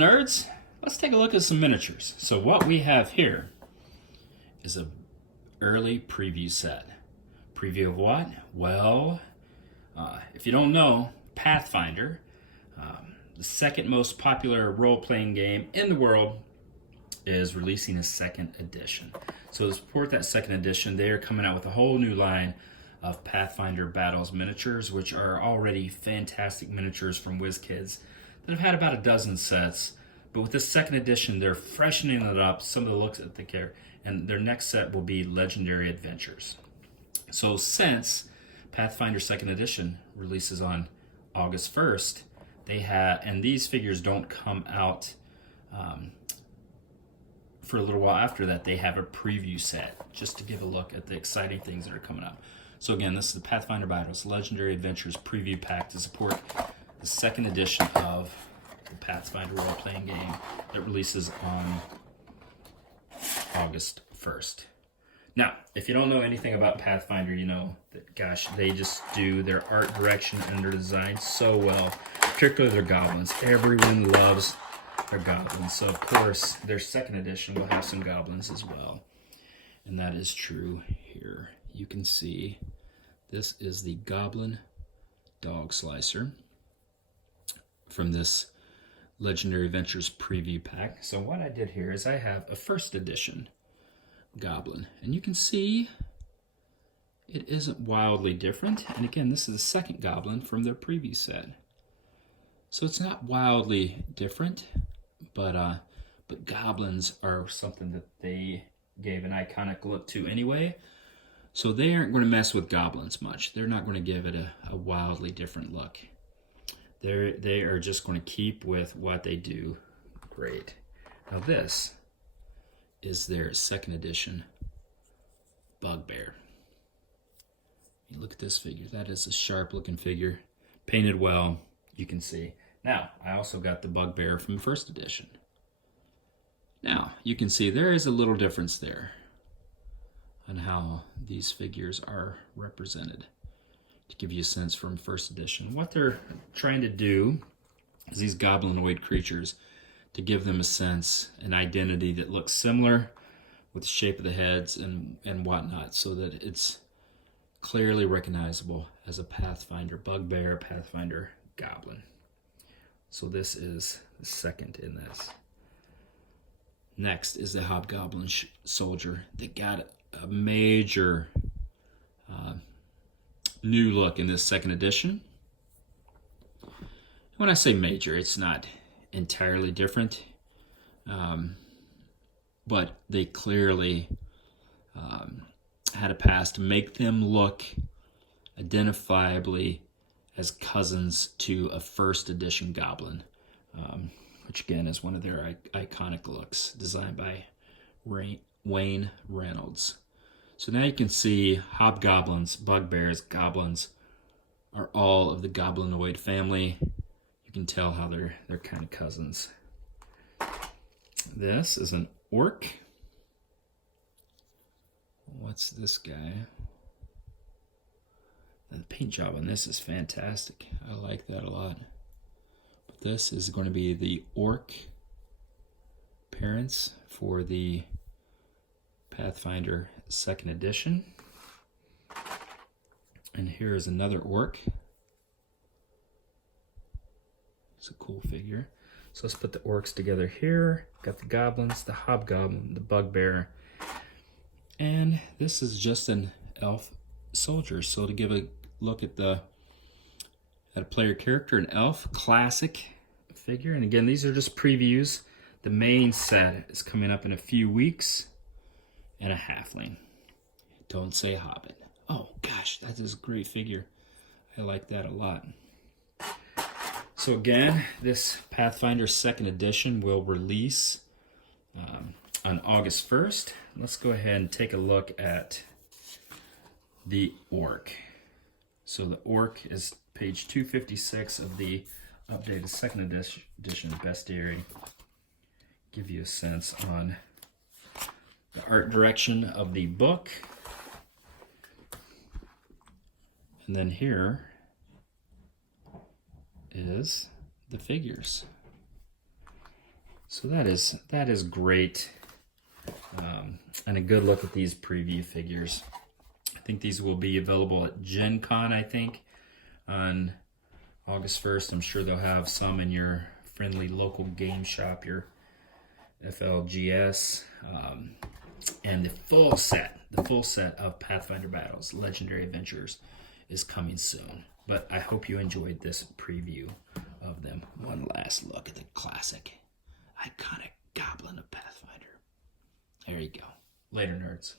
nerds. Let's take a look at some miniatures. So what we have here is a early preview set. Preview of what? Well, if you don't know, Pathfinder, the second most popular role-playing game in the world, is releasing a second edition. So to support that second edition, they are coming out with a whole new line of Pathfinder Battles miniatures, which are already fantastic miniatures from Wizkids that have had about a dozen sets. But with this second edition, they're freshening it up, some of the looks that they care, and their next set will be Legendary Adventures. So since Pathfinder second edition releases on August 1st, they have, and these figures don't come out for a little while after that, they have a preview set just to give a look at the exciting things that are coming up. So again, this is the Pathfinder Battles Legendary Adventures preview pack to support the second edition of the Pathfinder role-playing game that releases on August 1st. Now, if you don't know anything about Pathfinder, you know that, gosh, they just do their art direction and their design so well, particularly their goblins. Everyone loves their goblins. So, of course, their second edition will have some goblins as well. And that is true here. You can see this is the Goblin Dog Slicer from this Legendary Adventures preview pack. So what I did here is I have a first edition goblin, and you can see it isn't wildly different. And again, this is the second goblin from their preview set, so it's not wildly different, but goblins are something that they gave an iconic look to anyway, so they aren't going to mess with goblins much. They're not going to give it a wildly different look. They are just going to keep with what they do great. Now this is their second edition Bugbear. You look at this figure. That is a sharp looking figure, painted well, you can see. Now, I also got the Bugbear from the first edition. Now, you can see there is a little difference there on how these figures are represented. To give you a sense from first edition, what they're trying to do is these goblinoid creatures, to give them a sense, an identity that looks similar with the shape of the heads and whatnot, so that it's clearly recognizable as a Pathfinder Bugbear, Pathfinder Goblin. So this is the second in this. Next is the Hobgoblin Soldier. They got a major new look in this second edition. When I say major, it's not entirely different, but they clearly had a pass to make them look identifiably as cousins to a first edition goblin, which again is one of their iconic looks, designed by Wayne Reynolds. So now you can see hobgoblins, bugbears, goblins are all of the goblinoid family. You can tell how they're kind of cousins. This is an orc. What's this guy? The paint job on this is fantastic. I like that a lot. But this is going to be the orc parents for the Pathfinder second edition. And here is another orc. It's a cool figure. So let's put the orcs together here. Got the goblins, the hobgoblin, the bugbear. And this is just an elf soldier. So to give a look at a player character, an elf classic figure. And again, these are just previews. The main set is coming up in a few weeks. And a halfling. Don't say hobbit. Oh gosh, that is a great figure. I like that a lot. So again, this Pathfinder second edition will release on August 1st. Let's go ahead and take a look at the orc. So the orc is page 256 of the updated second edition of Bestiary. Give you a sense on the art direction of the book. And then here is the figures. So that is great. And a good look at these preview figures. I think these will be available at Gen Con, I think, on August 1st. I'm sure they'll have some in your friendly local game shop, your FLGS. And the full set of Pathfinder Battles, Legendary Adventures, is coming soon. But I hope you enjoyed this preview of them. One last look at the classic, iconic Goblin of Pathfinder. There you go. Later, nerds.